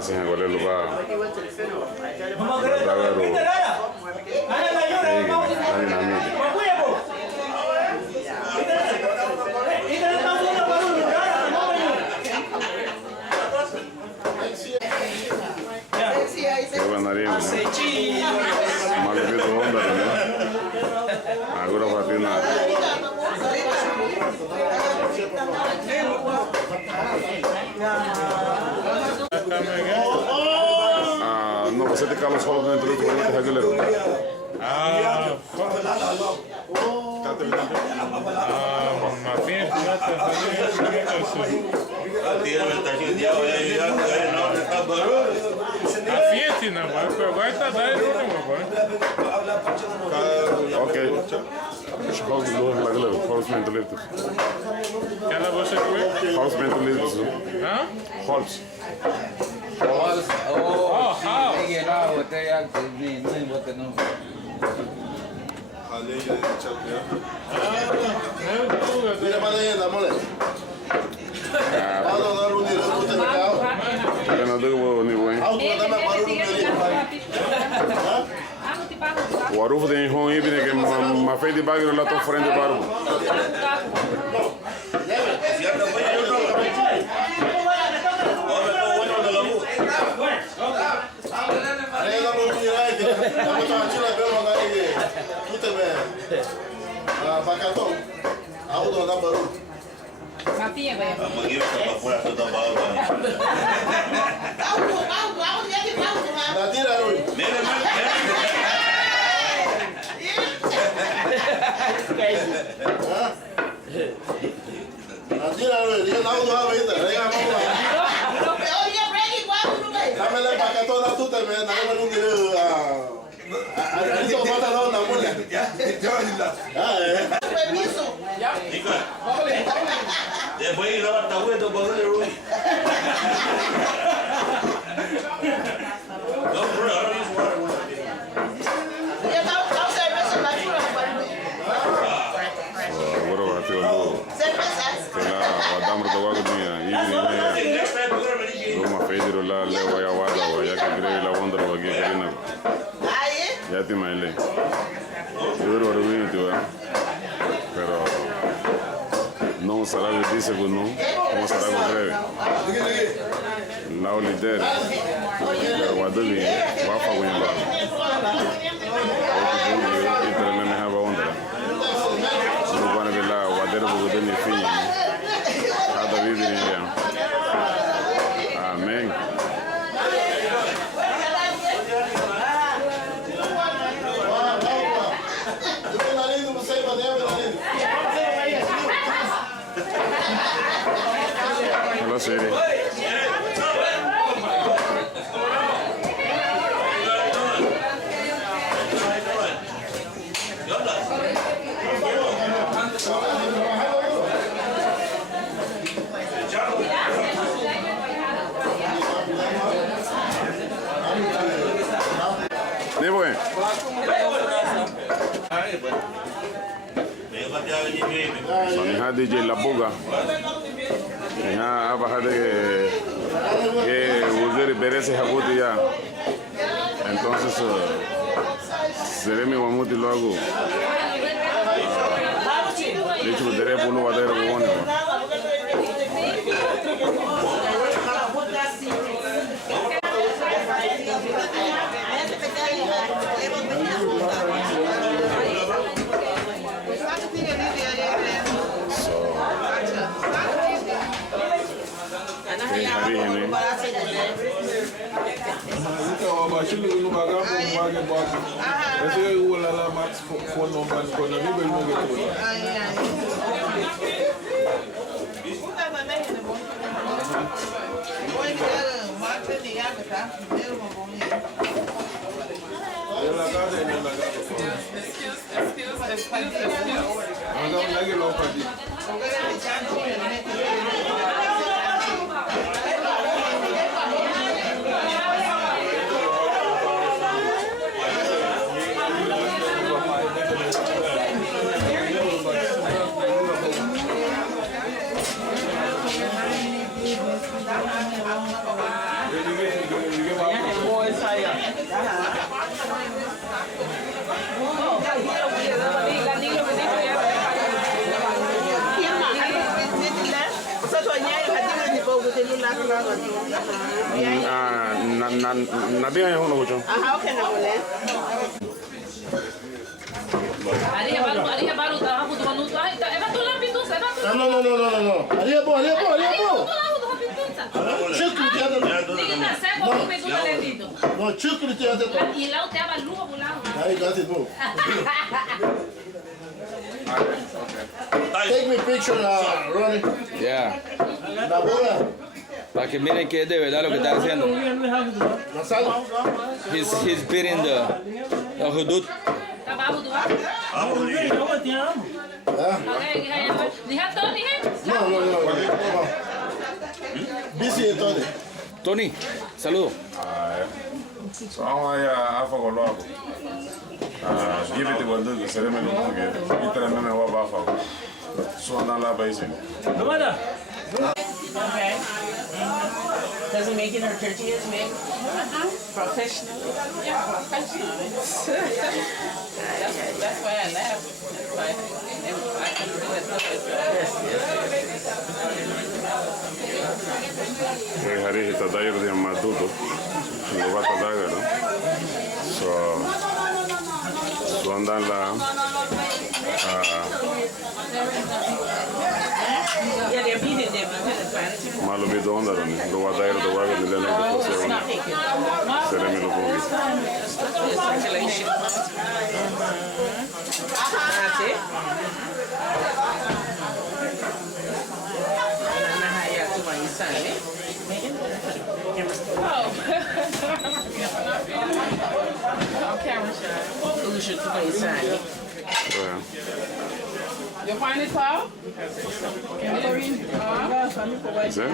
Nasi yang boleh lupa. Dagaru. Ini nami. Sebenarnya malu itu onda ini. Agora fatina. No, você tem que calar solo dentro do corpo de regular. Okay. House mental living. Ela você que house mental living. Hã? House. Oh, how? O arufo tem ruim e que ma fez de bagulho lá tão frente do barco. Mapinha, velho. Depois ele vai estar do bagulho. Ya te imaginé. Yo creo que pero no será de 10 segundos, no será con breve. La líder, pero cuando vi, va a falar y también me have onda. No van a ver la guardera porque tiene fin. Cada vez viene ya. Amén. Hola, Siri. Nevoe. Sonia DJ Labuga. Apa ada que usar berese hakuti ya. Entonces seré mi mamuti logo. De hecho daré por no vadero bueno. No, Chugu Y la usted va lujo volado. I got it, bro. Take me picture, Ronnie. Yeah. Labuga. Para que miren que es de verdad lo que está haciendo. He's beating the hudud. No. Busy, Tony. Tony, saludo. So I'm like Afro-Caribbean. Give it to Dugu, ceremony to get it. You tell me what Afro. So I'm not basing. Okay. Does it make it her 30 years, make professional? Yeah, professional. That's why I laugh. That's why I can do it. Hey, Hari, it's a diary of my Dugu. You got a diary, no? So I'm done Yeah, they're beating. Malo be the under on the water, the water, and then the ceremony. Circulation. That's it. Camera shot. Who should play sign? You find it, Paul? Is it?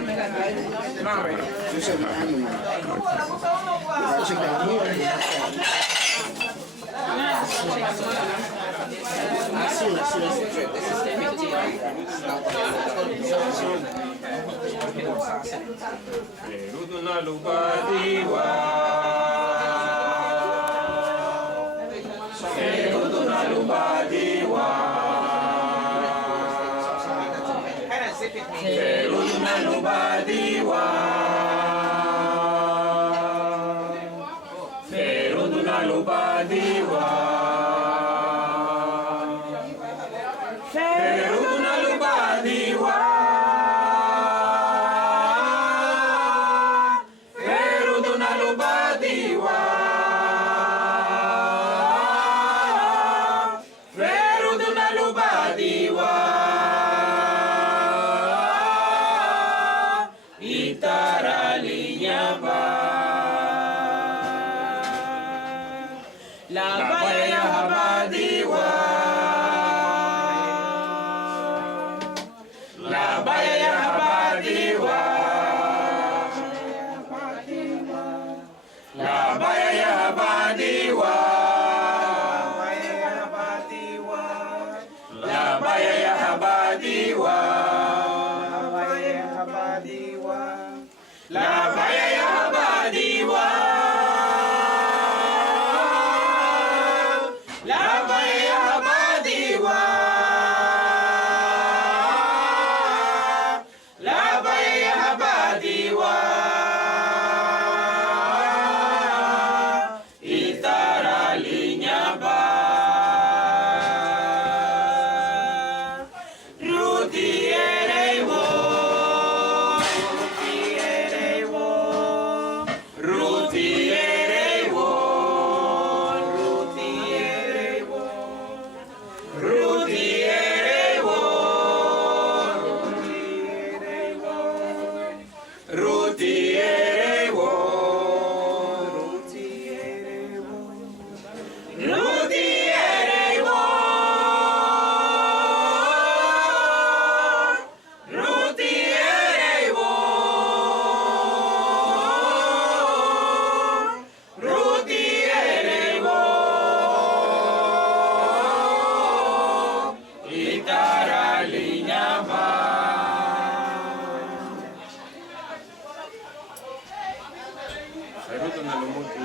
ruto na lumuntu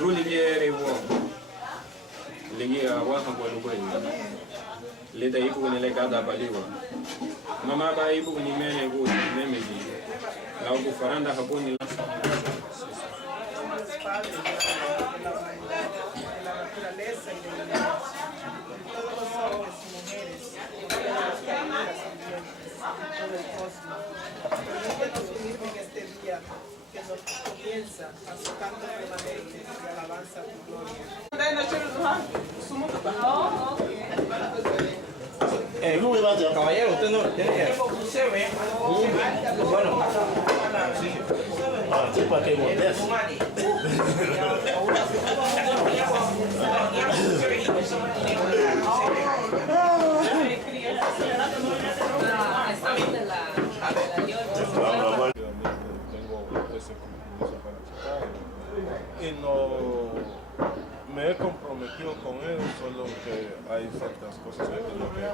ruli biere wo legi waka ko lugo le da ibu ni le kada baliwa mama ba ibu ni mele go memeji la uko faranda haboni que nos comienza a su canto permanente de alabanza a tu gloria. Caballero, usted no tiene que. Bueno. Sí, para que voltees. Y no me he comprometido con él, solo que hay ciertas cosas que tengo que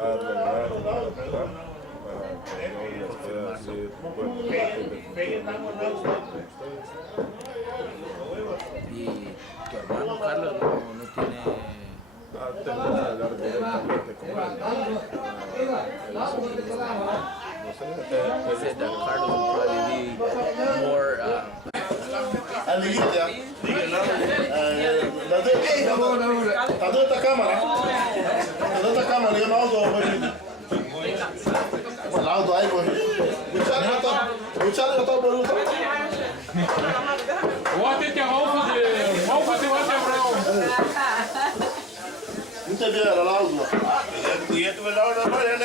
arreglar para que yo les pueda decir, bueno, ¿Y tu hermano Carlos no tiene...? tengo que hablar directamente con él. He said that Carlos will probably be more... Cadê esta câmera? Eu não uso o Ronaldo aí, boy. O Charlie já tá bonito. What did you hope for the brown? Não te viu, Ronaldo? Y esto es la hora de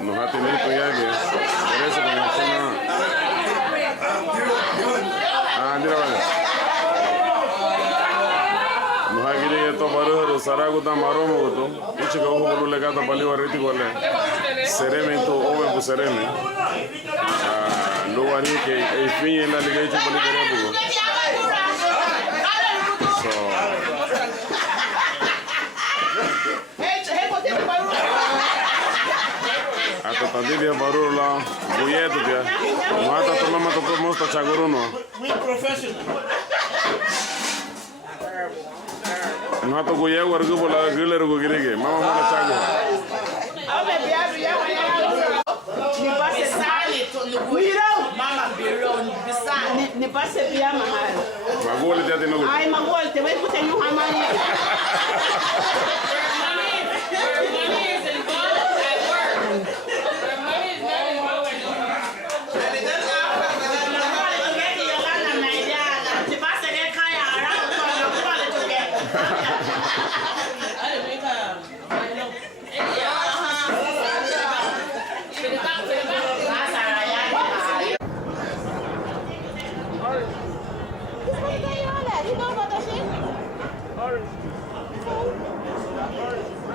Nos ha tenido ya que por eso como mira vale. Nos ha querido esto para Sarago Tamaromo to uchi ko ho le gata bali wariti gole sereme to o me sereme lo wani ke e finye la liga chu bali kare bugo so ata tandidia barula buyeto dia mata to mama to mosta chaguruno We professional. no to goye wargu bola giler go girege mama mama chago Ne passe bien, maman. magole dia tino Ai, magol, te vai putar no ramani.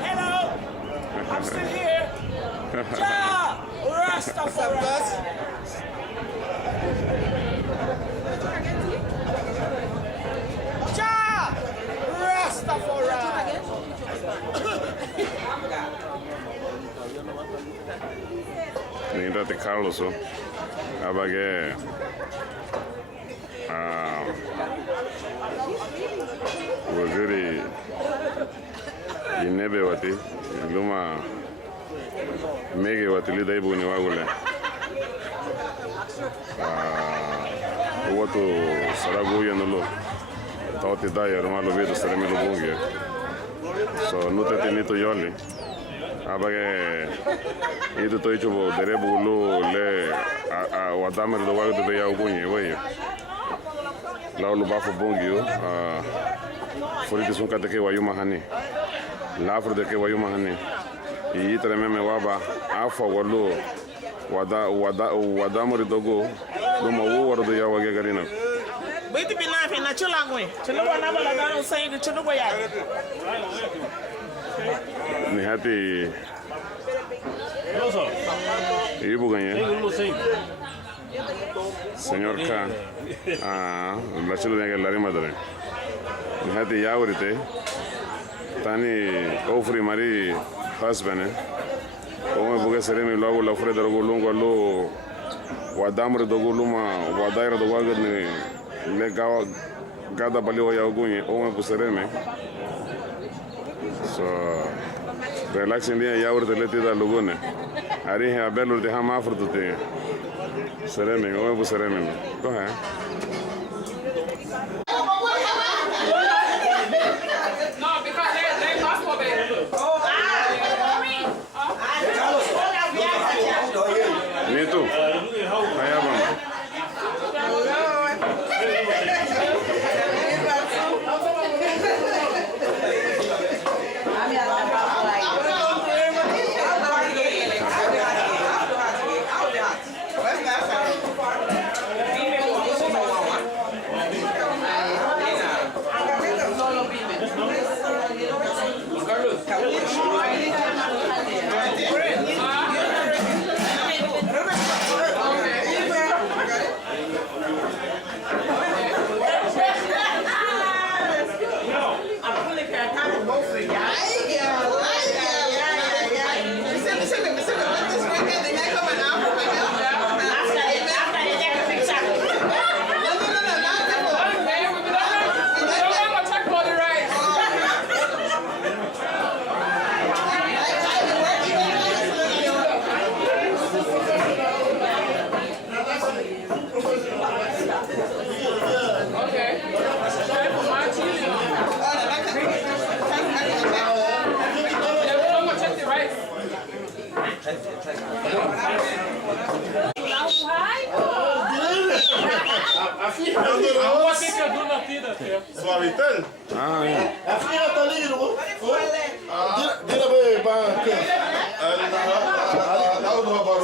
Hello, I'm still here. Ja, Rastafari. Ja, Rastafari. Nindrate Carlos abage waziri inebe wati luma mege wati lida ibu ni wagule watu saragu yanulo tawti daya rumalo vedo sareme lo bunge so nutete nito yoli abage itu to icho derebu lo le wadamer do wagdo be ya ugunye wayo laulu bafo bongio foriti sun kate ke wayu mahani lafro de ke wayu mahani yi treme me waba afo walo wada mori dogo do ma wo wardo ya wage garina Biti binafi na chulangwe. Chuluwa na bala dano saying chuluwa ya. ni hati Y bukan ya. Señor K. La chilo de que la rima dare. Hati ya urite. Tani ofri mari husband. Como bukan seremi lagu la ofre daro lungo lo wadamre dogo luma wadaira dogo agni le gawa gada baliwa ya ogunye o me seremi. So relaxing dia ya urite leti da lugone. Ari ha belur de hama afro te. Seremi, o me seremi. Go ahead. No, because they must go back. Ni tu. Kaya bang. Suavitel. Afira tá lindo, não? Dira bem,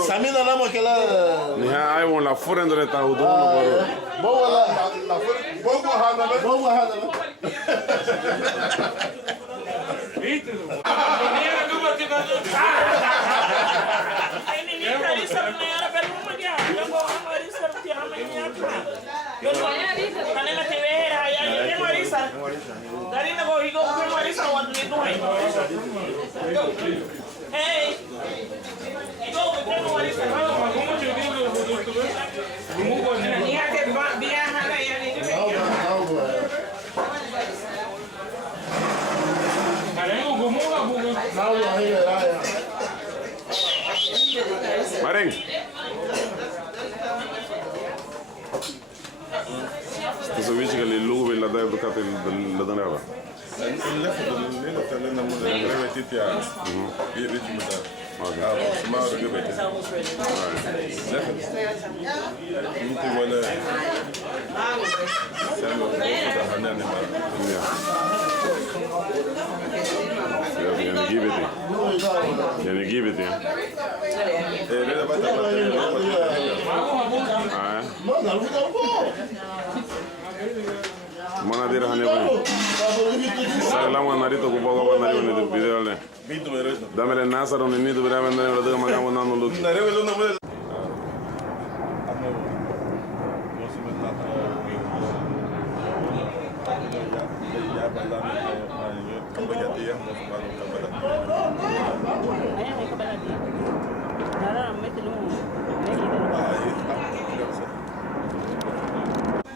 Samina lama aquela. Nia ai won la fure ndore ta udo no boro. Boa lá, la fure. Boa hana, né? Boa hana. Itu. Hey, you go with them what is it? Maring. Questo dice che il lupo la deve toccare la danava. Il lefto dell'ino che lei non deve titare. Il ritmo da. Ma ora che vedi? Lefto. Inte wala. Siamo da hanane ma. Yani gibeti. Yani gibeti. Lei va da Mana dira hane bani. Salama narito ko bogo ba nari ne video le. Bintu mere. Damele nasaro ne ni do bira mende ne do magamo nanu lu. Na rewe lo no mo.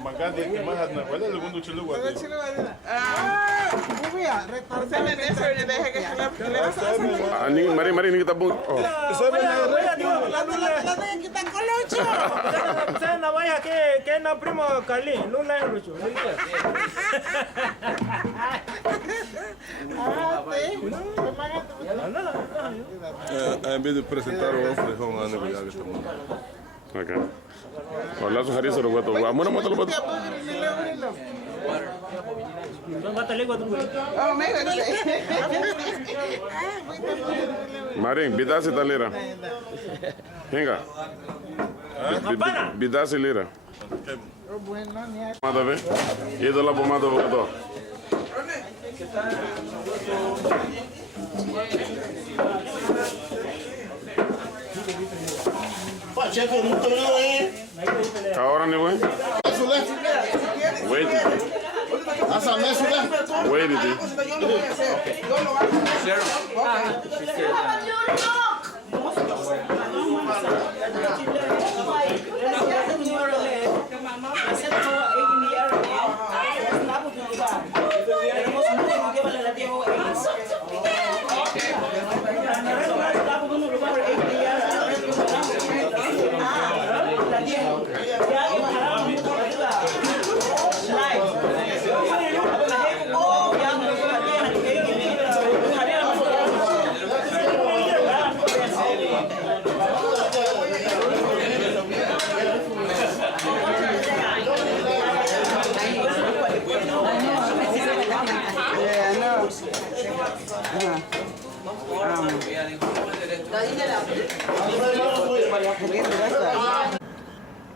Magadi que mais hadna wala lo gundo chulu wa. Ani mari ni kita bu. Kita colocho. Sana vaya que na primo Cali, no la lucho. En vez de presentar un frijón a negar que estamos. Okay. Wala so hari soro goto. Wa mona moto goto. Maring, bidasi talira. Venga. Bidasi lira. Mata ve? Yedo la pomada goto. Ahora ni güey. Wait. Asa mesula. Wait it.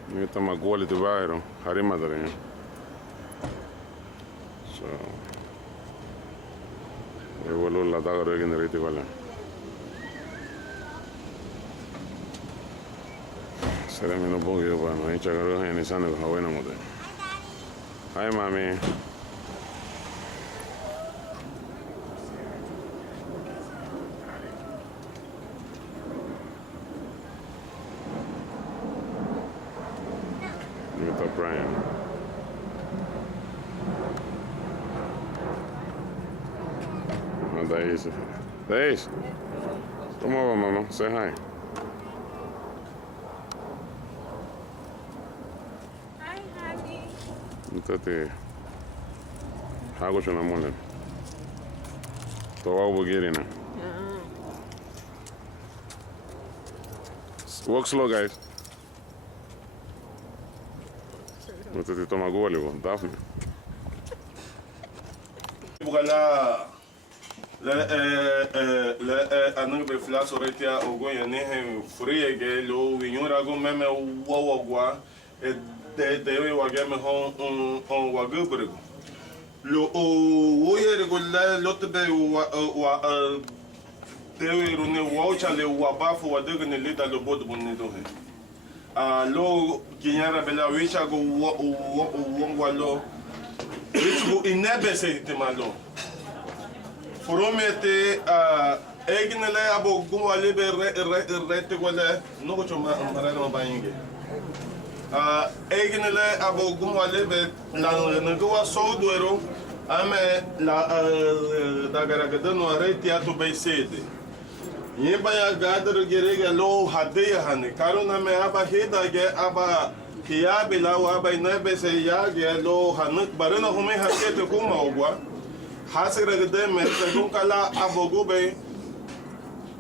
Ni tama kuoli tu vairo, harima darin. So, e volo la daga egin riti vale. Sere mi no bogi ba no icha garo he ni sanu hawena mode. Hi mami. Brian. No, Daisy. Daisy. Come over, Mama. Say hi. Hi, honey. Entonces, hago yo una mole. Todo algo quiere, ¿no? Walk slow, guys. Você te toma gole, bom, Daphne. Bugala le anang be flash oretia ogoya ne he free ge lo winyura go meme wawagwa e de wa ge me on wa gubrego lo o yere go la lot be wa de rune wa chale wa bafu wa de ne leda lo bod bonne do he lo kinyara bela wicha go wo lo wichu inebe se te malo foromete egnele abo gumwale be rete wala no go choma mara no bayinge egnele abo gumwale be la ngo wa soudero ame la dagara gadano rete ato be sede Yeba ya gadar gerega lo hadeya hane karuna me aba heda ge aba kiya bila wa aba inabe se ya ge lo hanak barana hume hakete kuma ogwa hasira gede me te kala abogo be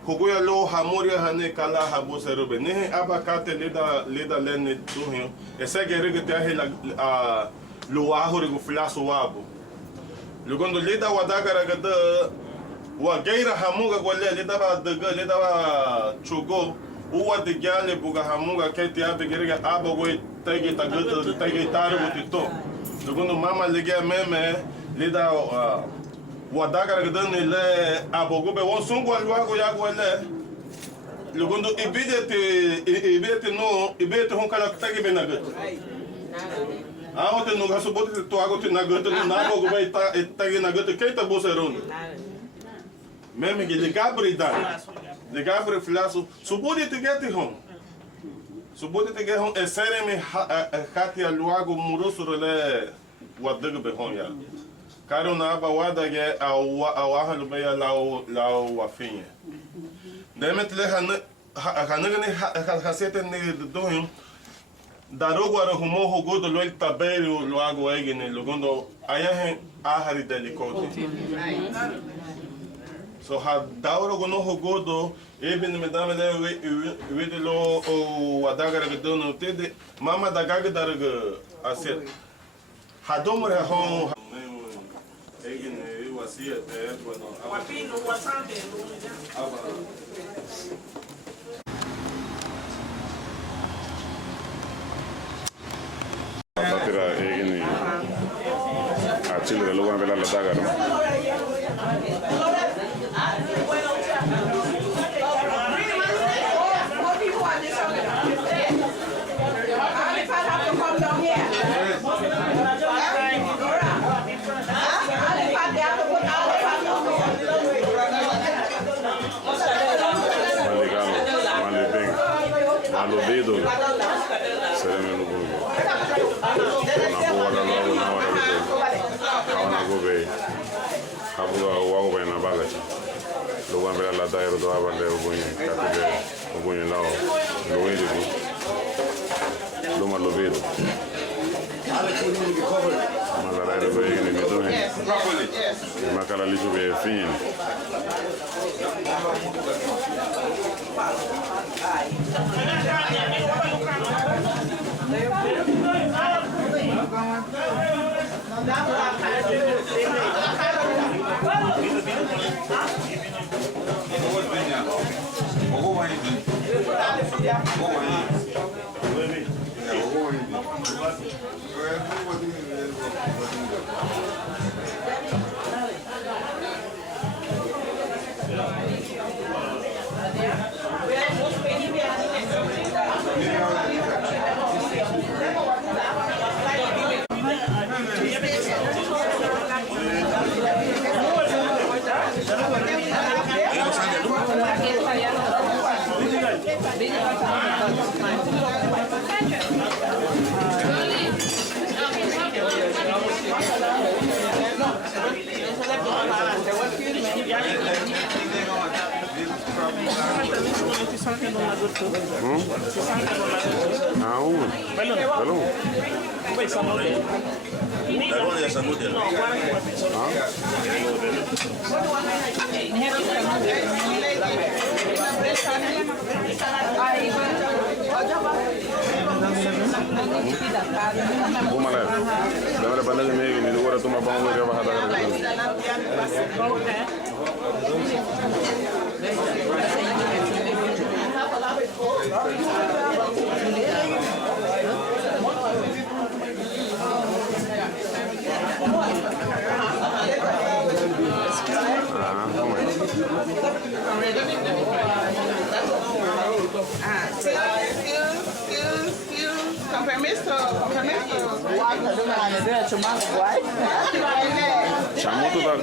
hogoya lo hamoria hane kala habo serobe ne aba kate leda lene tuhin ese gerega te ahela lo ahore go flaso wabo lugondo leda wadagara gede wa gaira hamuga gwale lidaba daga lidaba Chugú uwa de gale buga hamuga kete abe gerega aba we tege tagada tege taru tito segundo mama lege meme lida wa daga gadan le abogo be won sungo alwago ya gwale segundo ibete no ibete hon kala tege be nagat awote no gaso bote to agote nagat no nago be tege nagat keita boseron Mesmo que ligar para flaso, subode te get home. Subode te get home. É sério me hati aluago muroso rele wadaga be home ya. Caro na aba wadaga awaha lubeya lao afinha. Demet le hanagane hasete ne dohim. Darogo ara humo hogo do loel tabelo luago egene lugondo ayahen ahari delicote. So ha dauro gono hogodo eben me dame le wedelo o wadagara gono tede mama dagaga darga aset ha domre hon egen wasia te bueno Wapino wasante Patira egen a chile lo van a ver la dagara. What people want this over there? Malubido, sereme lubugo. Na buwara logo na wara lubugo. Kawana gobe. Kabuga wago be na bagachi. Lugo ambela la dairo do abande ubunye katube ubunye lao. Luwedo. Luma lubido. Magara ero be ni medohe. Makala lichu be fin.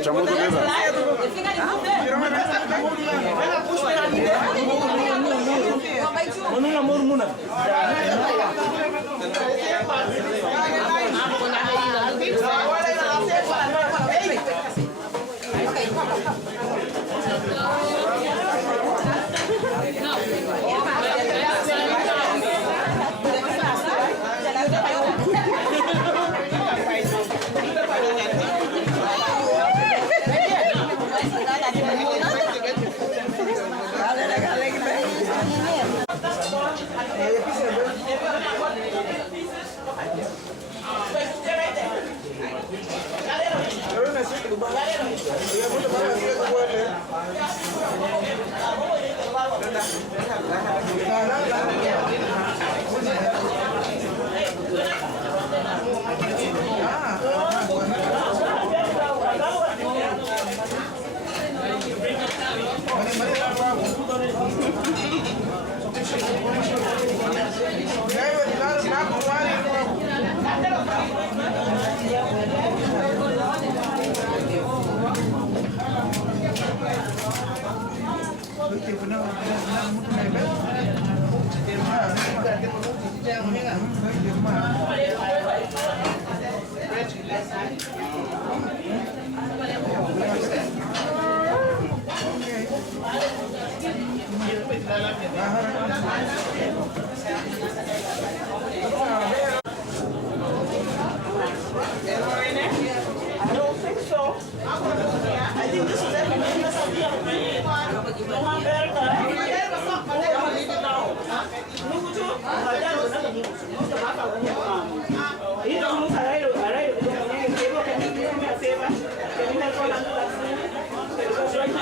Chamuto leza. Manu namor muna.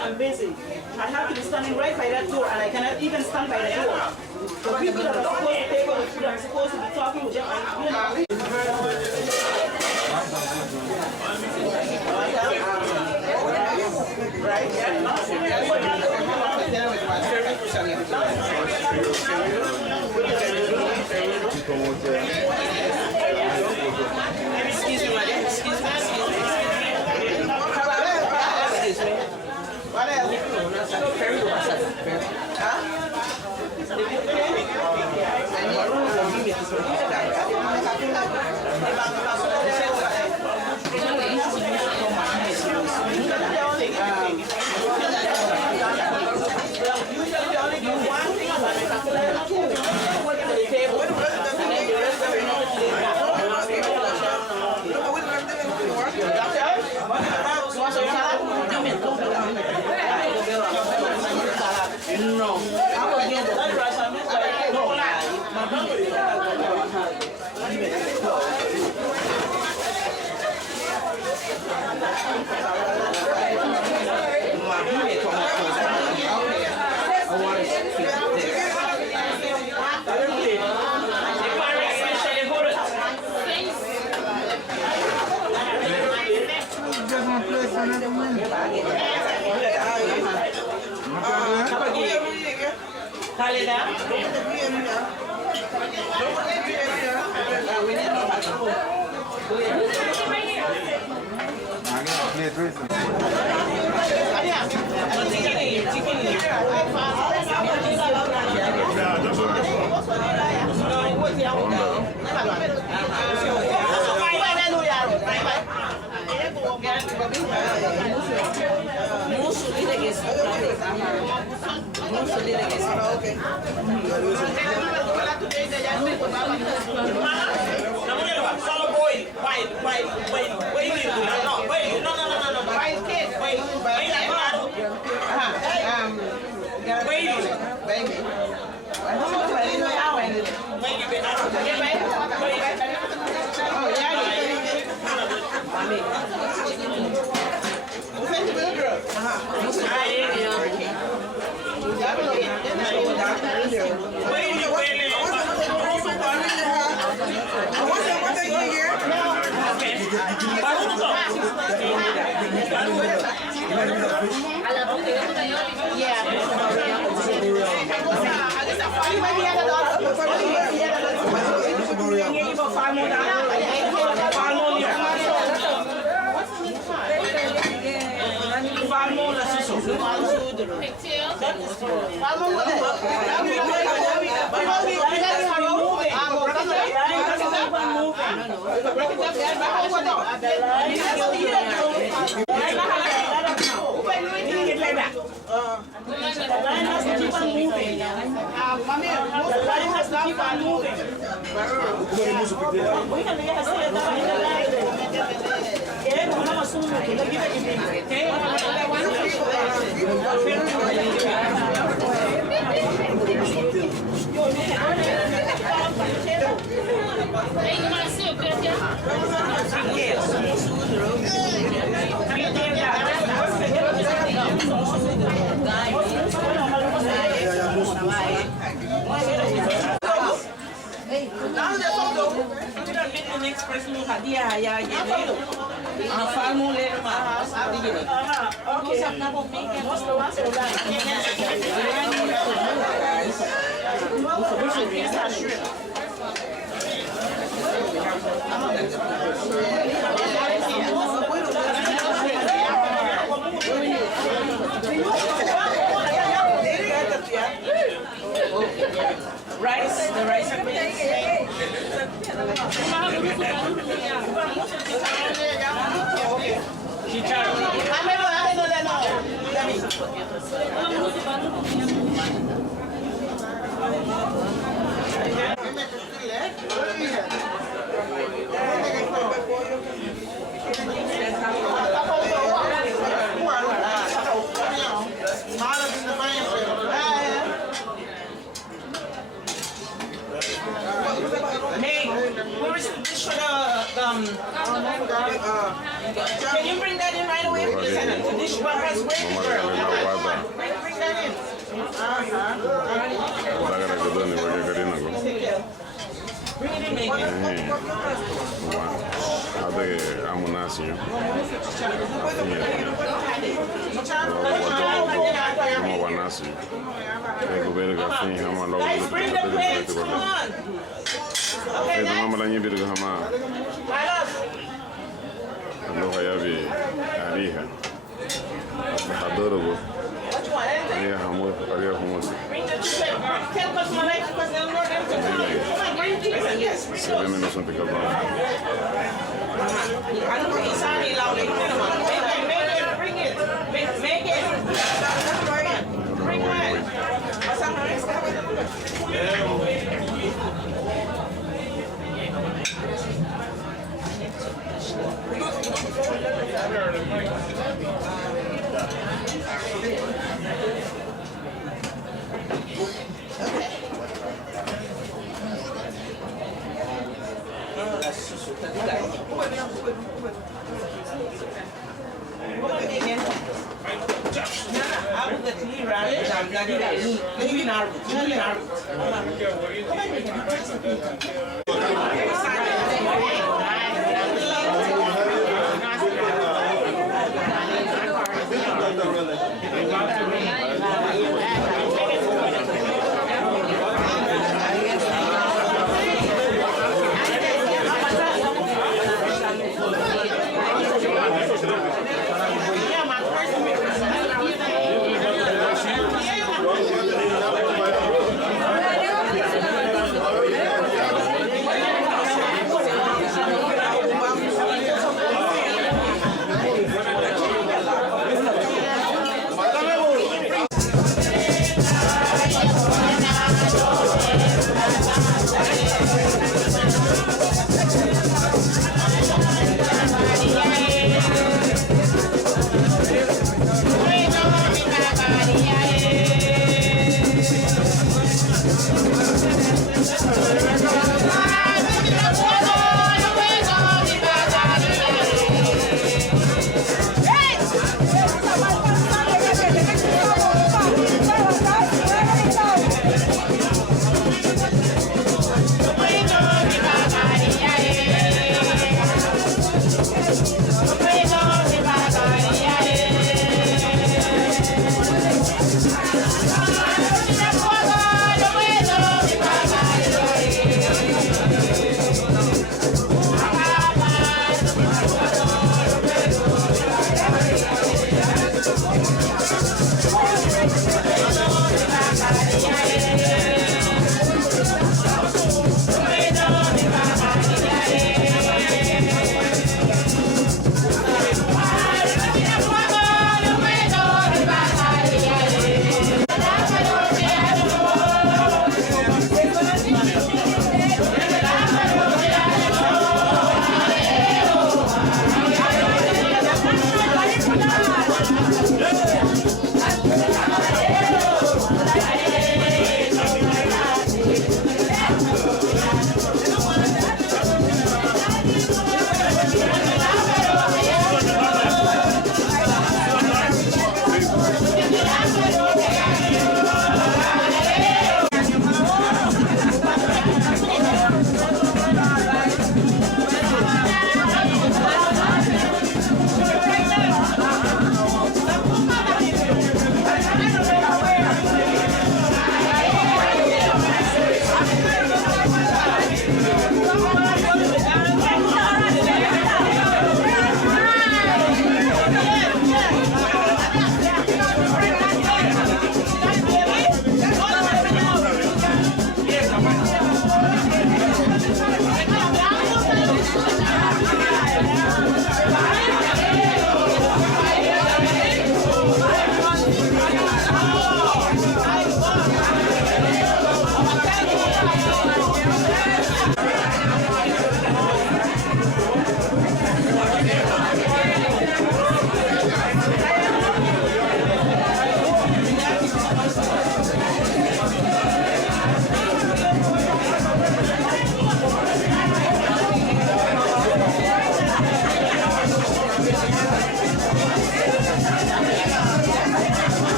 I'm busy. I have to be standing right by that door, and I cannot even stand by the door. The people that are supposed to take over the food, I'm supposed to be talking with them, and you know. Right? Excuse me, madam. Excuse me. What else? Rice, the rice and can you bring that in right away? The dishwasher, bring that in. Bring it in, guys, bring the plates, come on. Okay, bring the Se ve menos un picado.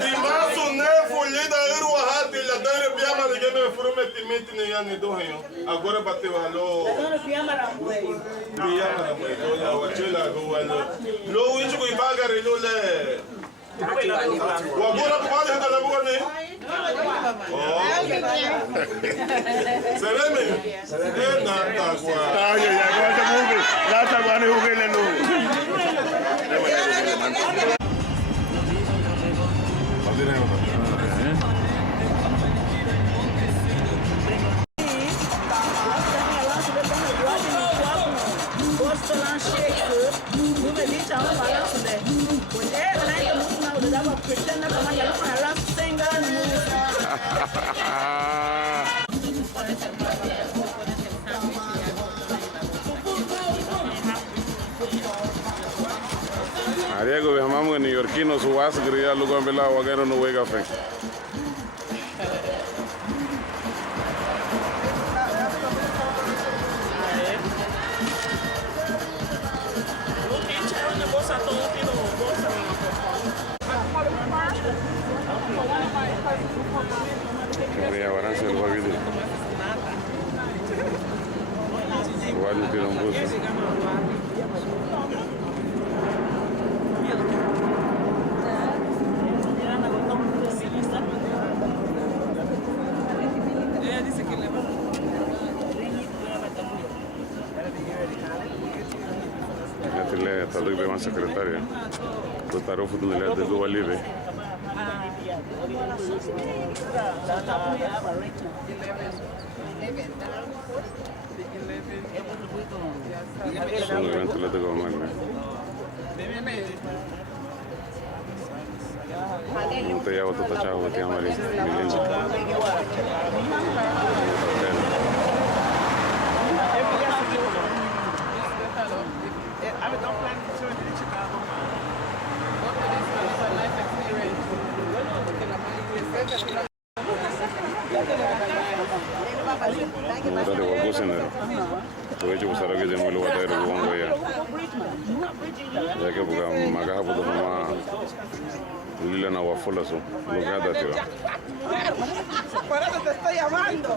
Dimasu nefu lida iru hati la dare biama de game furumeti meti ne yani dohenyo. Agora bateu alo. Biama na mwe. Lo ya wachela go alo. Lo wichu ko ibagare lo le. Wagora pale hata Labuga ni. Oh. Sereme. Na takwa. Ayo ya kwa tabuge. La takwa ni ugele no. Ariego be mamu New Yorkino su was griya lugo mbela wagero no wega fe. Quería balanza el guaguito. Guaguito tiene un buzo. Taduk be man secretaria. Tutaro futbolista de Dugu Live. Es un evento de Dugu. No te llevo todo chavo, te amo lindo. Tuwe chuku saragi de mwelo wata ero kuwango ya. Yake buka magaha puto mama lila na wafula so. Lugada tiwa. Por eso te estoy llamando.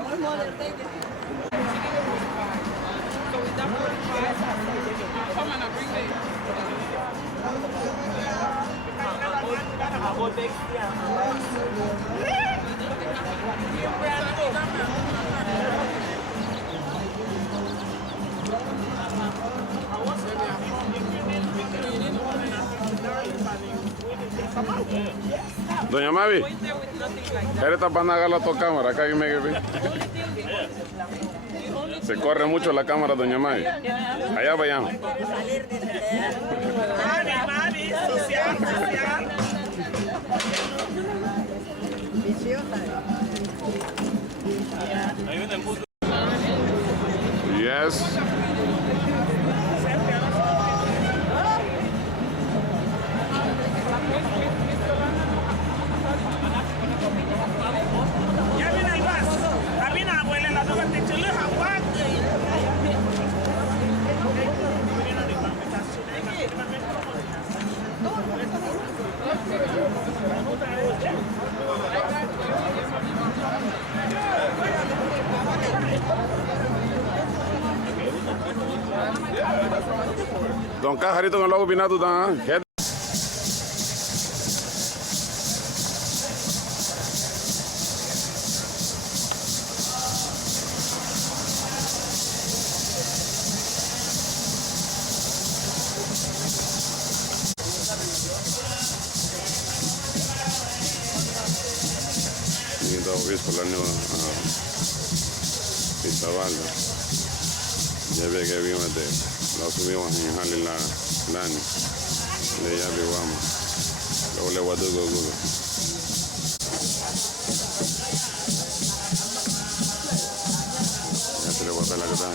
Doña Mavi, ¿eres tapando la tu cámara? Acá que me se corre mucho la cámara, doña Mavi. Allá vayamos. Mavi, social. Yes. Don Cajarito con logo binatu dan. Por la nueva Pizabalda. Ya ve que vimos de la subimos en Jali la Lani. Le ya vivamos. Luego le voy a Dugu. Ya se le voy a dar la que está ahí.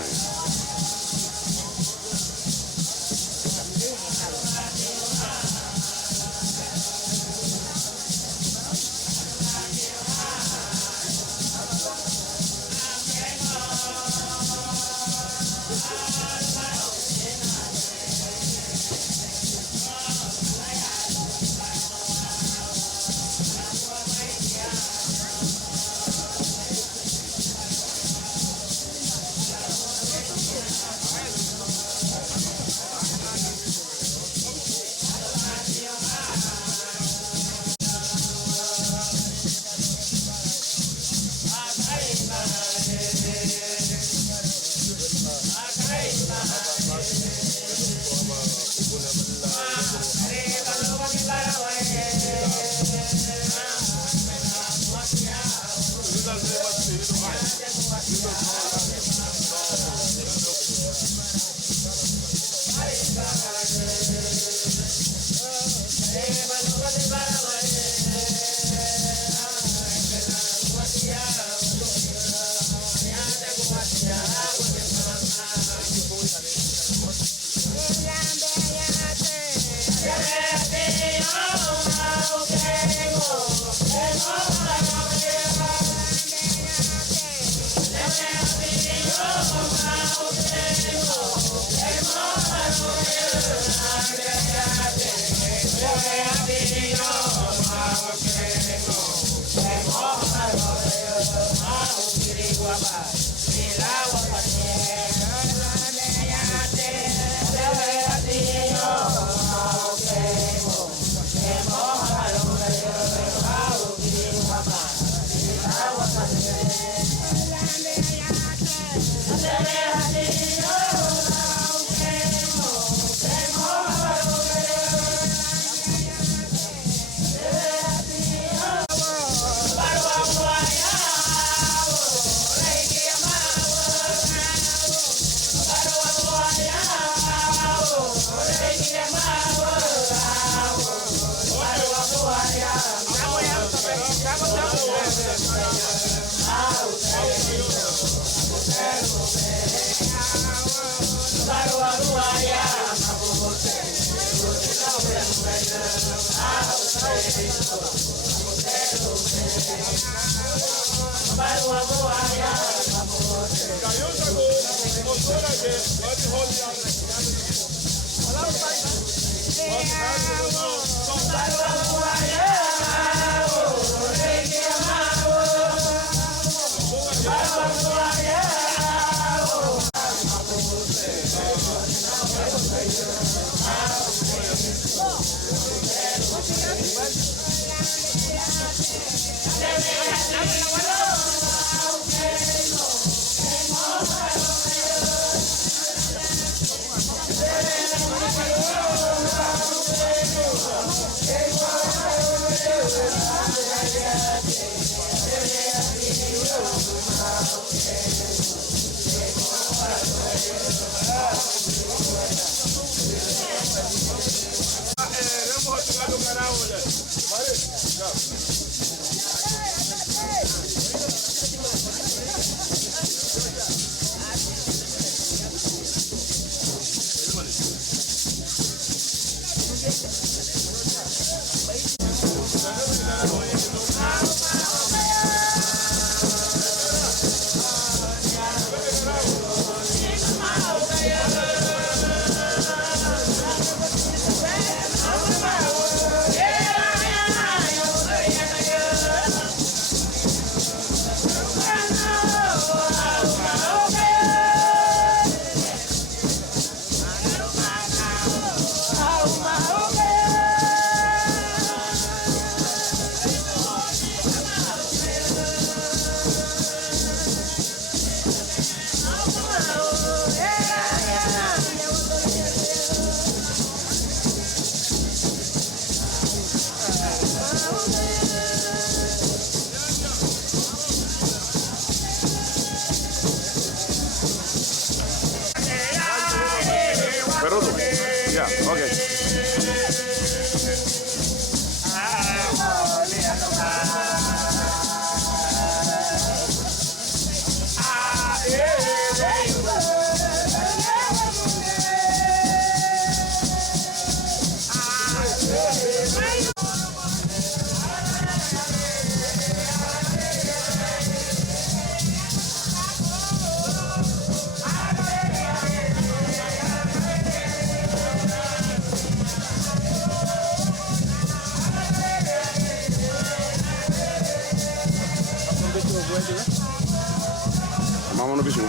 Mama no bicho.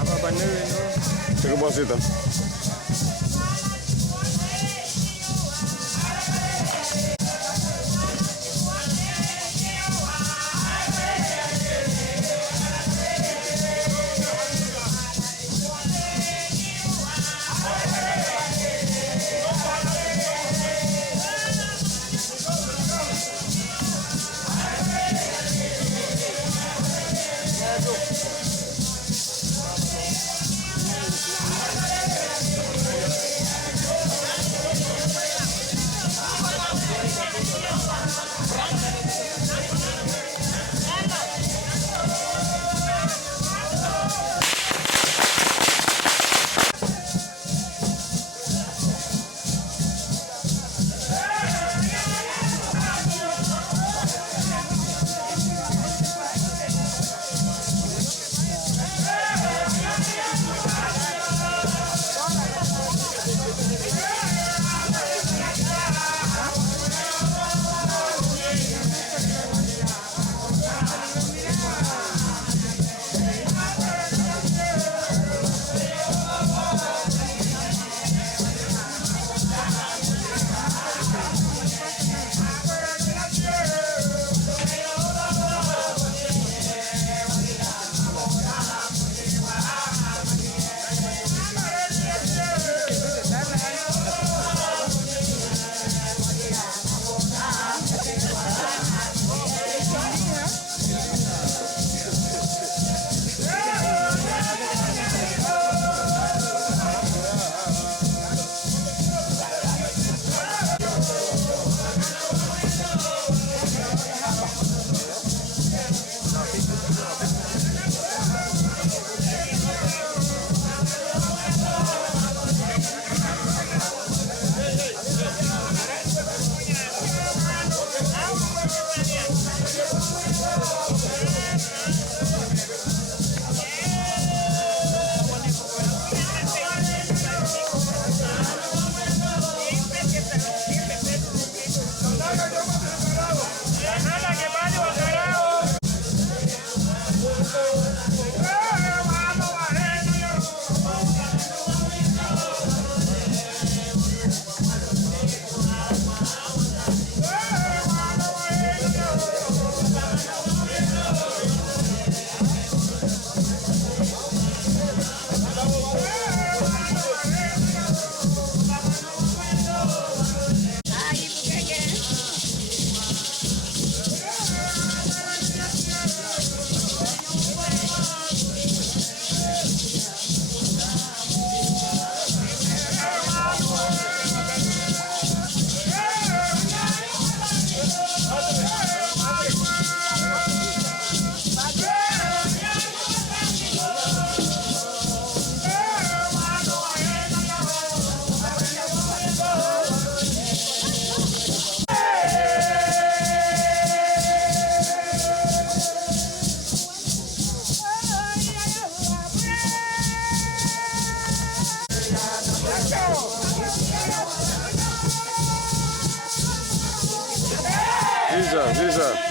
Apa banere no. Chega bocita. Visa.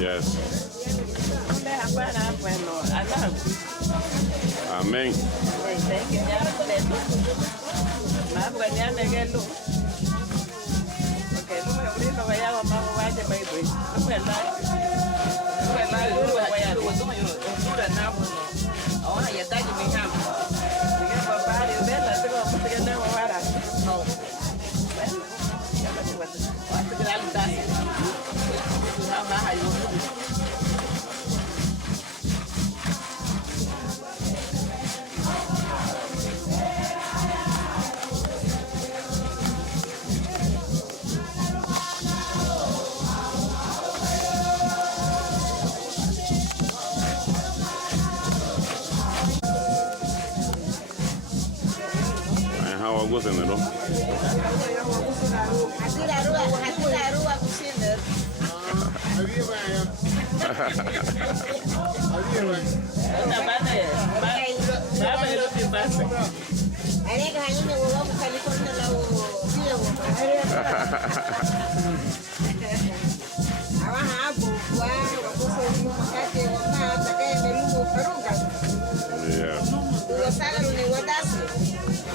Yes. Amén. hawa gusenero.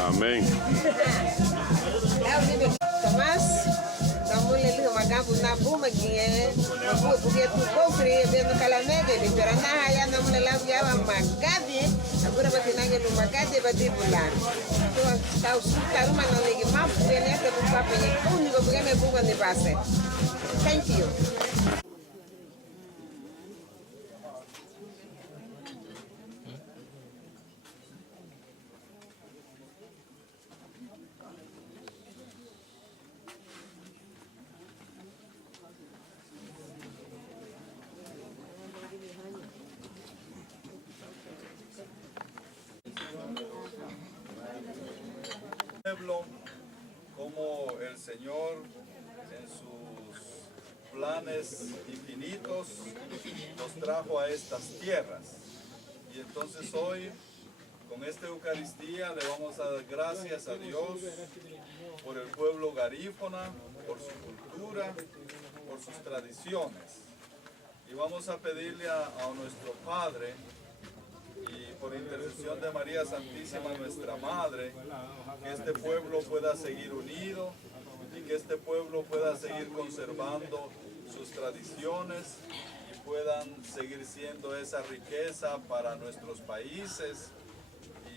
Amén. Tomás, estamos lendo uma gamba na buma que é porque tu compre vendo calamega de perana ya não me leva já uma gabi agora vai ter naquele uma gabi vai ter bulan então está o sucar uma não liga mais porque nessa do papo é o único porque me buga de base. Thank you. Como el Señor en sus planes infinitos nos trajo a estas tierras. Y entonces hoy, con esta Eucaristía, le vamos a dar gracias a Dios por el pueblo garífuna, por su cultura, por sus tradiciones. Y vamos a pedirle a nuestro Padre, y por intercesión de María Santísima, nuestra Madre, que este pueblo pueda seguir unido y que este pueblo pueda seguir conservando sus tradiciones y puedan seguir siendo esa riqueza para nuestros países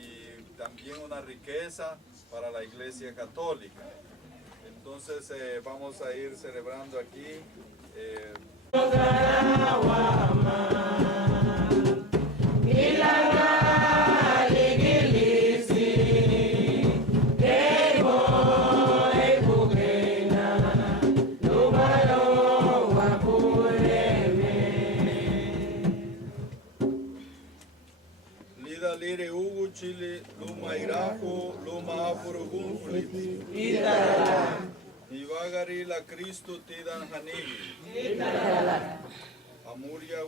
y también una riqueza para la Iglesia Católica. Entonces vamos a ir celebrando aquí. Lire Ugu Chile Luma Irajo Luma Afro-Caribbean Nivagari la Cristo Tidan Hanigi Amuria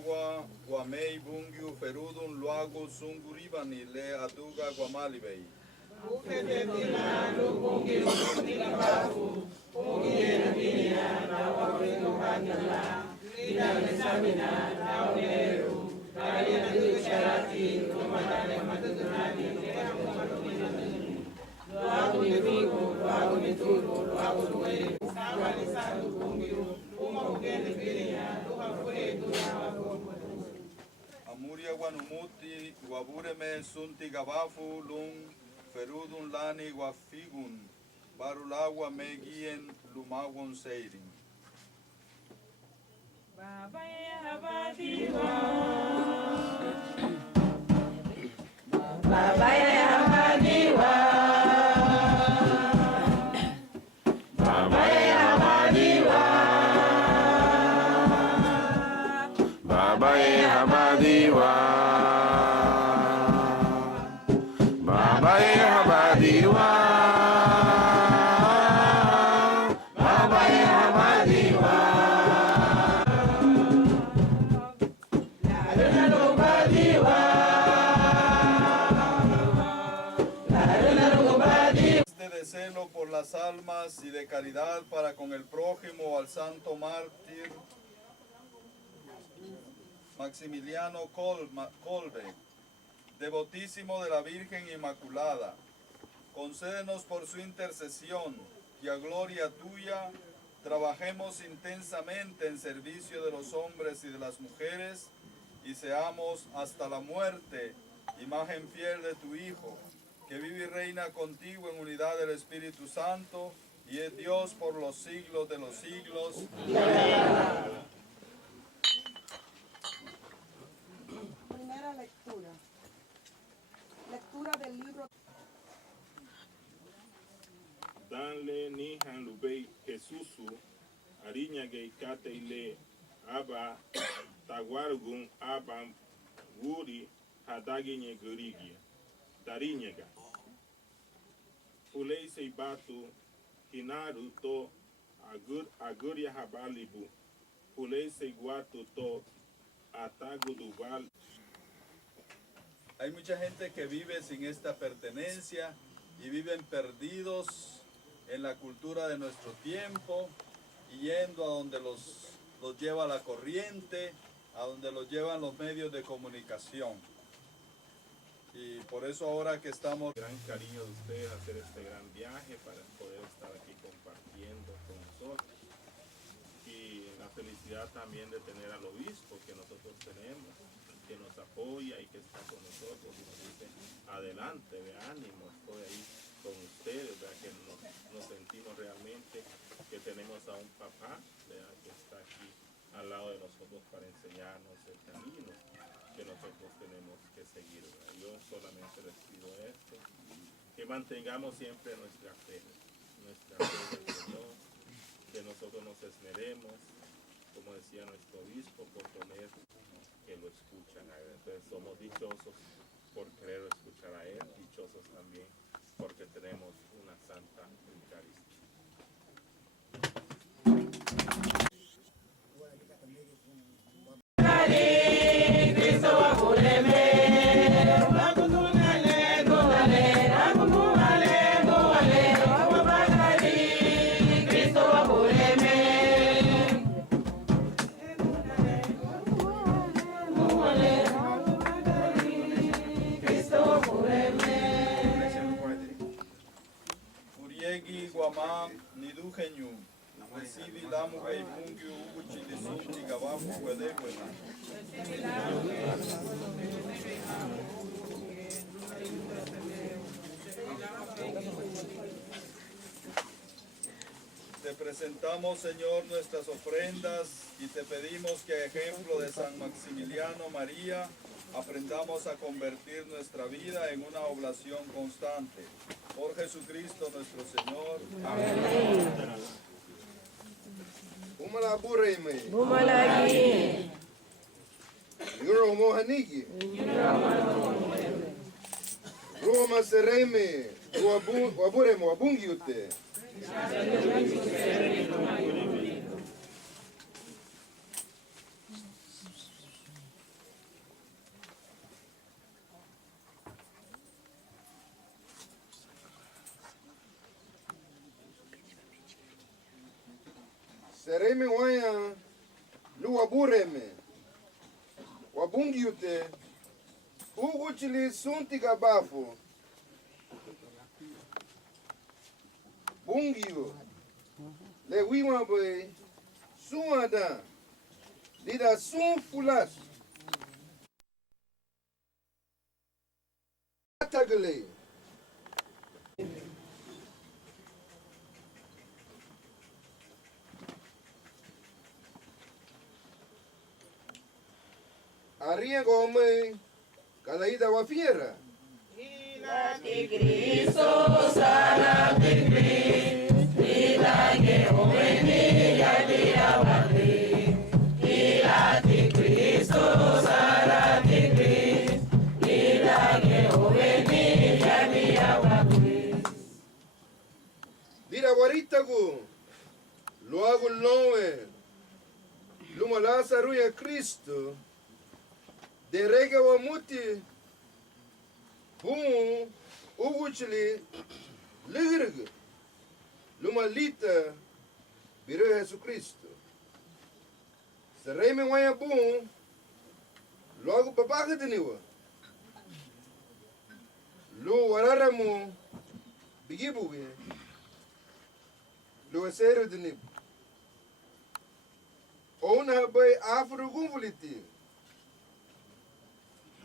Guamei Bungiu Ferudun Luago Sunguribani Le Aduga Guamalibei Amuria Guanumuti Guabureme Sunti GAHFU Lung Ferudun Lani Guafigun Barulagua Megien Lumawon Seirin Baba Habadiwa Baba Habadiwa Baba Habadiwa Baba Habadiwa Baba Habadiwa por las almas y de caridad para con el prójimo al santo mártir Maximiliano Kolbe, devotísimo de la Virgen Inmaculada. Concédenos por su intercesión y a gloria tuya trabajemos intensamente en servicio de los hombres y de las mujeres y seamos hasta la muerte imagen fiel de tu Hijo, que vive y reina contigo en unidad del Espíritu Santo y es Dios por los siglos de los siglos. Amén. Primera lectura. Lectura del libro. Danle ni hanlubei Jesusu, ariña gay kateile aba taguargun abam guri hadagiñe gurigia. Dariñega. Fule se batu hinaru to aguria habalibu. Pule se guatu to ataguduval. Hay mucha gente que vive sin esta pertenencia y viven perdidos en la cultura de nuestro tiempo y yendo a donde los lleva la corriente, a donde los llevan los medios de comunicación. Y por eso ahora que estamos... Gran cariño de ustedes hacer este gran viaje para poder estar aquí compartiendo con nosotros. Y la felicidad también de tener al obispo que nosotros tenemos, que nos apoya y que está con nosotros y nos dice adelante, de ánimo, estoy ahí con ustedes, ¿verdad? Que nos sentimos realmente que tenemos a un papá, ¿verdad? Que está aquí al lado de nosotros para enseñarnos el camino que nosotros tenemos que seguir, ¿verdad? Yo solamente les pido esto, que mantengamos siempre nuestra fe del Señor, que nosotros nos esmeremos, como decía nuestro obispo, por poner que lo escuchan a él. Entonces somos dichosos por querer escuchar a él, dichosos también porque tenemos una santa Eucaristía. Nidugenyu, recibi Labuga Livingston, Uguchilisunti GAHFU, Wedegwena. Te presentamos, Señor, nuestras ofrendas y te pedimos que, a ejemplo de San Maximiliano María, aprendamos a convertir nuestra vida en una oblación constante. Por Jesucristo nuestro Señor. Amén. Umalabureme. Bumalagi. Yuro mohanigi. Roma sereme. Waburemo wabungiute. Sereme waya lu wabureme wabungiute uguchili sunti gabafu bungio le wima boy suada lida sun fulas atagle Aria gome kalaida wafiera. Ila Cristo sara tigri, ila que omeni ya dia bakri. Ila Cristo sara tigri, ila que omeni ya dia bakri. Dira waritagu, lo hago loe, lumalasa ruya Cristo. De rega wa muti bum uguchli ligrig lumalita biro Jesus Cristo sereme waya bum logo babaga deniwa lo wararamu bigibuge lo esero denib ona bay Afro-Caribbean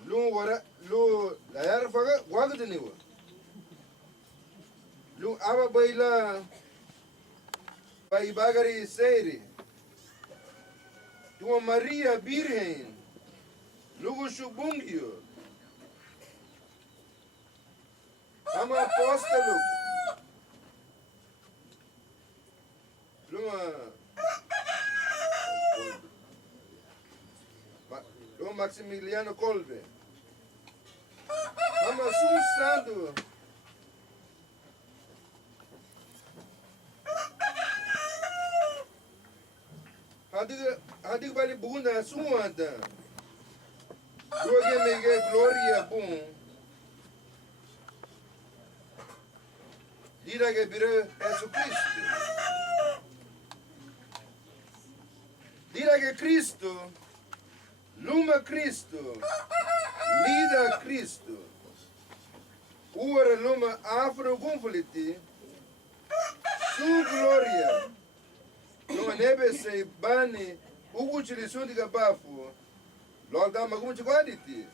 lu layar faga wagde niwa lu aba baila bai bagari seiri tu Maria Virgen lugu shubungio ama apostolo lu Maximiliano Kolbe ama susando Hadi bali bugunda suwanda. Roge mege gloria bun. Dira que bire Jesus Cristo. Dira que Cristo, luma Cristo, lida Cristo. Ora luma Afro-Caribbean, su gloria. No nebe se bani ugu chilisun diga GAHFU. Logo da magum chikwaditi.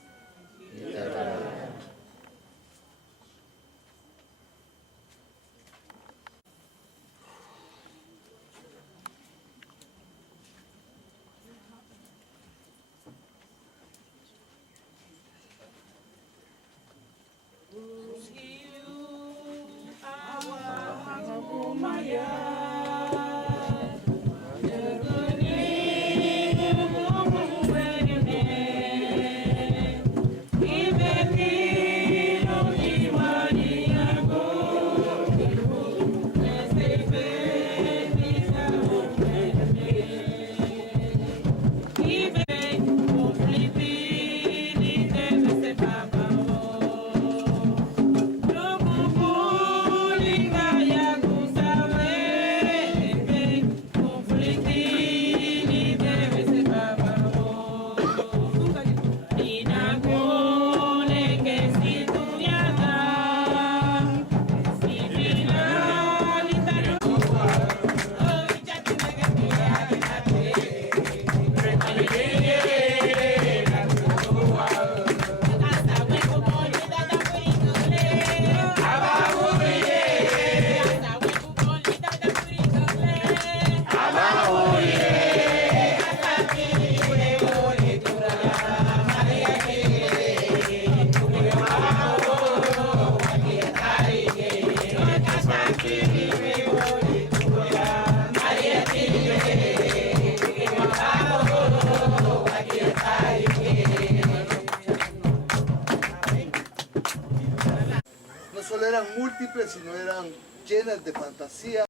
No solo eran múltiples, sino eran llenas de fantasía.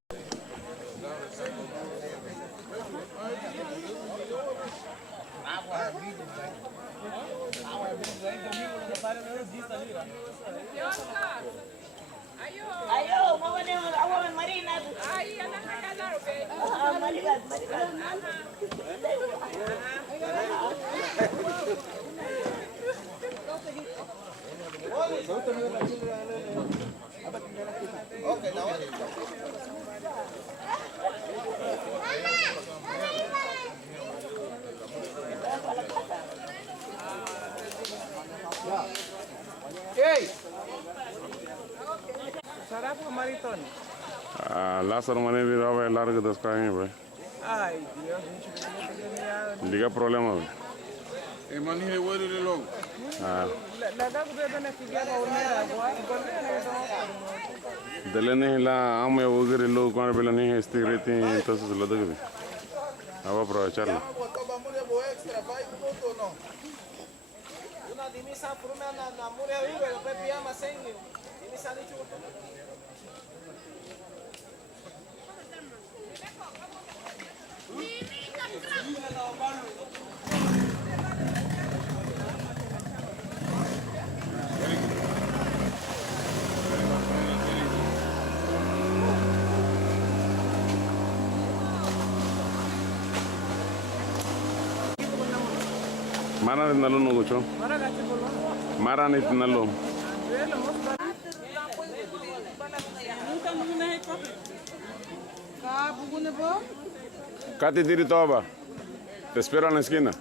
Ayo, mau ni awak Marina. Ay, anak nak Marina. Okay, now. Hey! Sarap ka mariton. Lázaro Maneri daba largo de España, güey. Ay, Dios. Diga problema, güey. Mani le vuelve de loco. La da que bebe que ya va Dele ni la amo ya voy a lo cuando vela ni este rete entonces lo debe. Vamos a aprovecharlo. Una dimisa por una na muria vive, lo pe pijama sengi. Dimisa ni chulo. Mara ni nalo no gucho. Mara ni nalo. Kati tiri toba. Te espero en la esquina.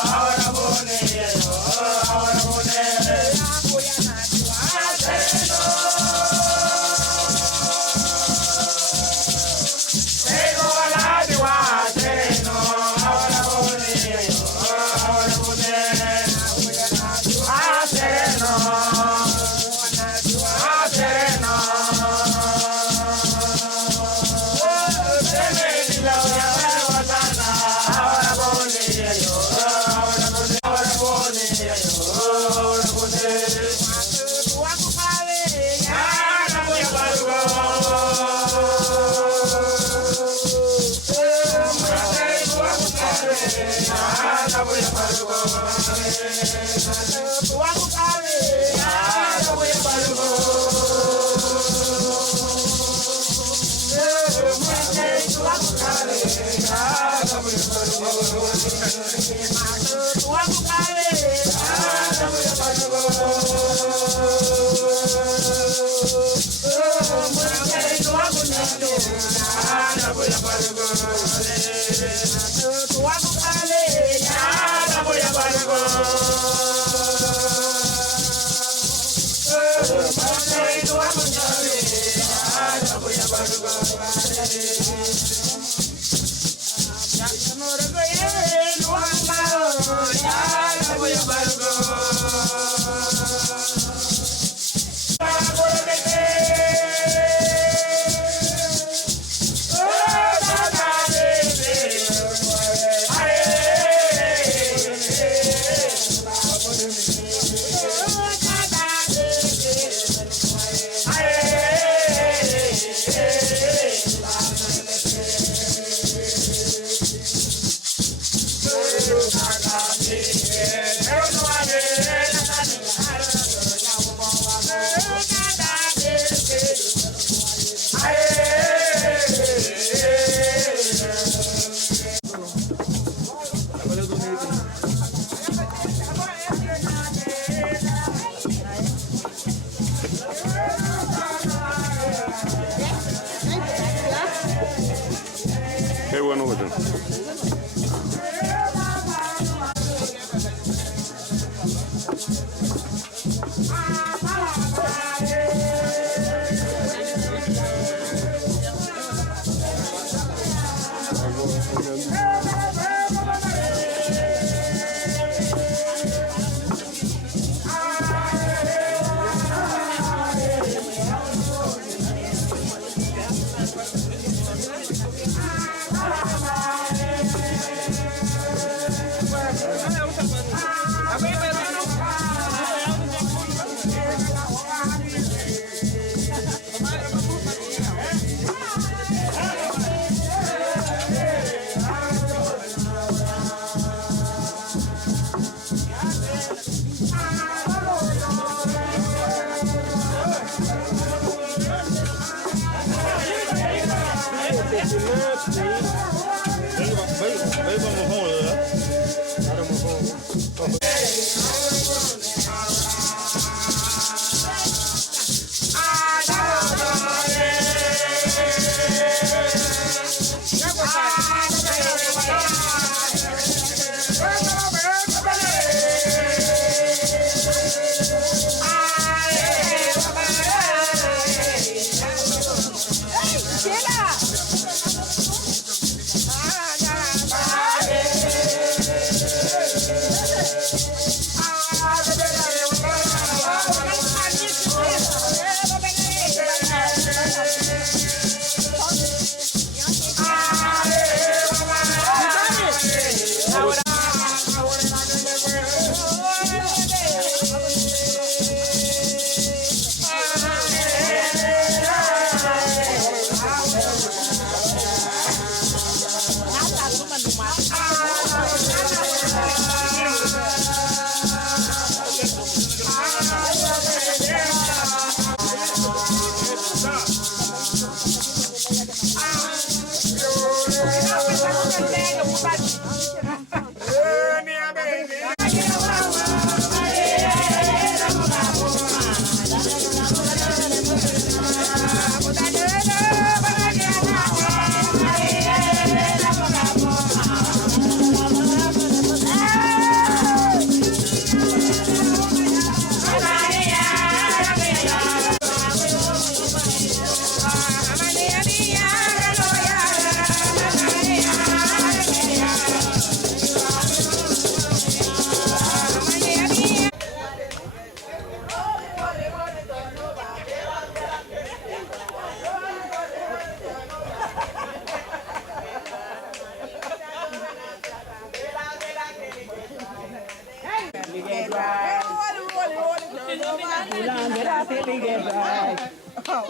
Ahora Qué bueno que te...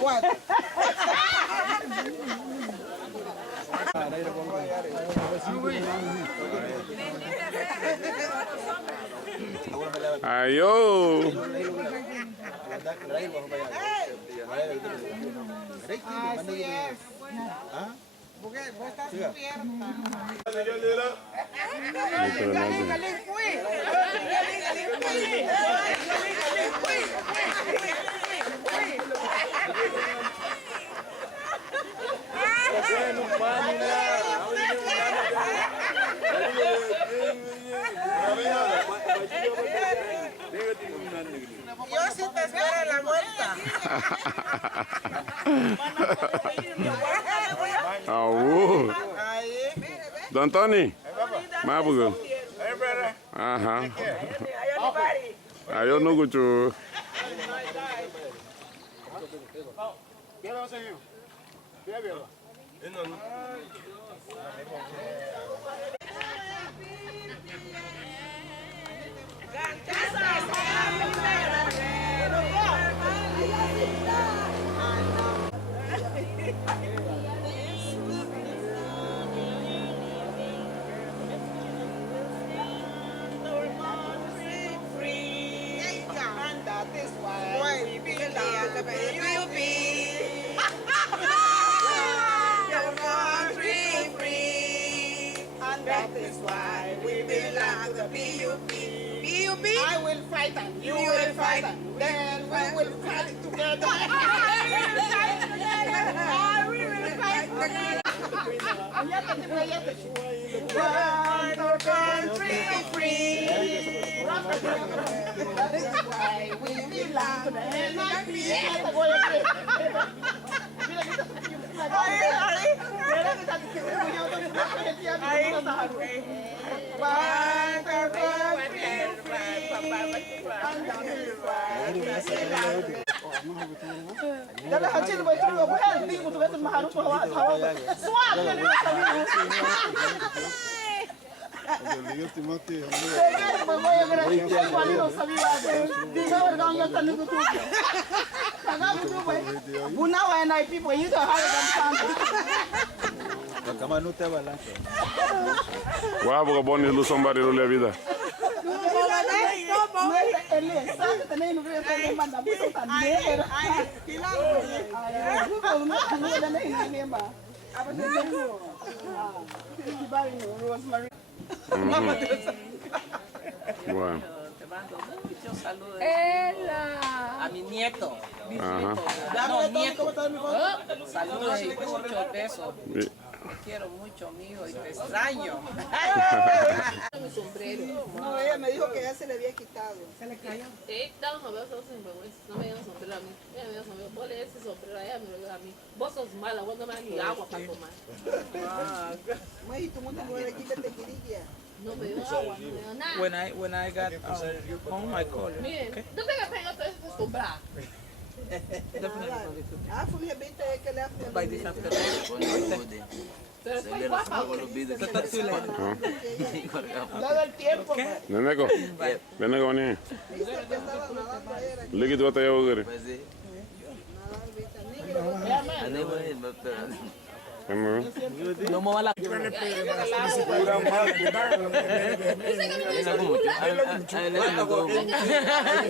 What? Ayo. Yo sí te espero en la vuelta. Don Tony. Mabugo. Aha. Ayo nunggu cu. That is why we belong to BUP. BUP? I will fight and you will fight and then we will fight together. We will fight together. One country free. That is why we belong to the NIP. Guau, porque pones luz somebody no le vida. Bueno. Te mando muchos saludos. A mi nieto. Ajá. No, nieto. Saludos y muchos besos. Sí. Te quiero mucho, mijo, y te extraño. Mi sombrero. No, ella me dijo que ya se le había quitado. ¿Se le cayó? Sí, no me dio sombrero a mí. Ella me dio sombrero. Vos le des ese sombrero a ella, me lo dio a mí. Vos sos mala, vos no me das ni agua para tomar. Y tú montas nueve aquí de tequililla. No me dio agua, no me dio nada. When I got home, I called her. Miren, Okay? no te pegas todo eso acostumbrar. Afro rebenta é que ele é By this afternoon. Pero estoy guapa. Todo el tiempo. Nenego. Nenego ni. Lagi tu atau yang gere. No me va la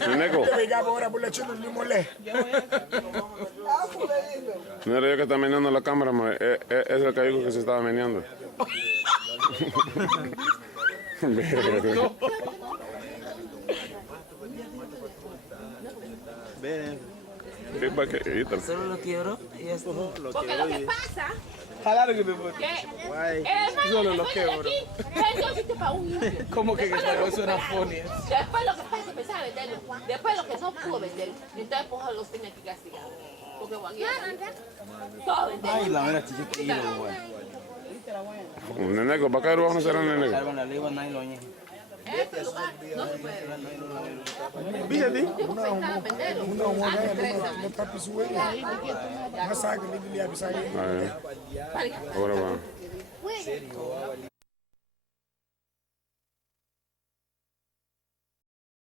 Nenego. No era yo que estaba meneando la cámara, es el cayuco que se estaba meneando. Solo lo quiero y esto lo Porque lo que pasa Jalar que solo lo quiero. ¿Cómo que eso era funny? Después lo que pasa es que empezaba a venderlo. Después lo que no pudo vender. Entonces pues los tenía que castigar. Porque todo venderlo. Ay, la verdad chiquitito, güey. Nenego, ¿para qué ruang no será nenego? Salvan la lengua, no hay lo ñe. Este lugar no se puede. Fíjate. Ahora va.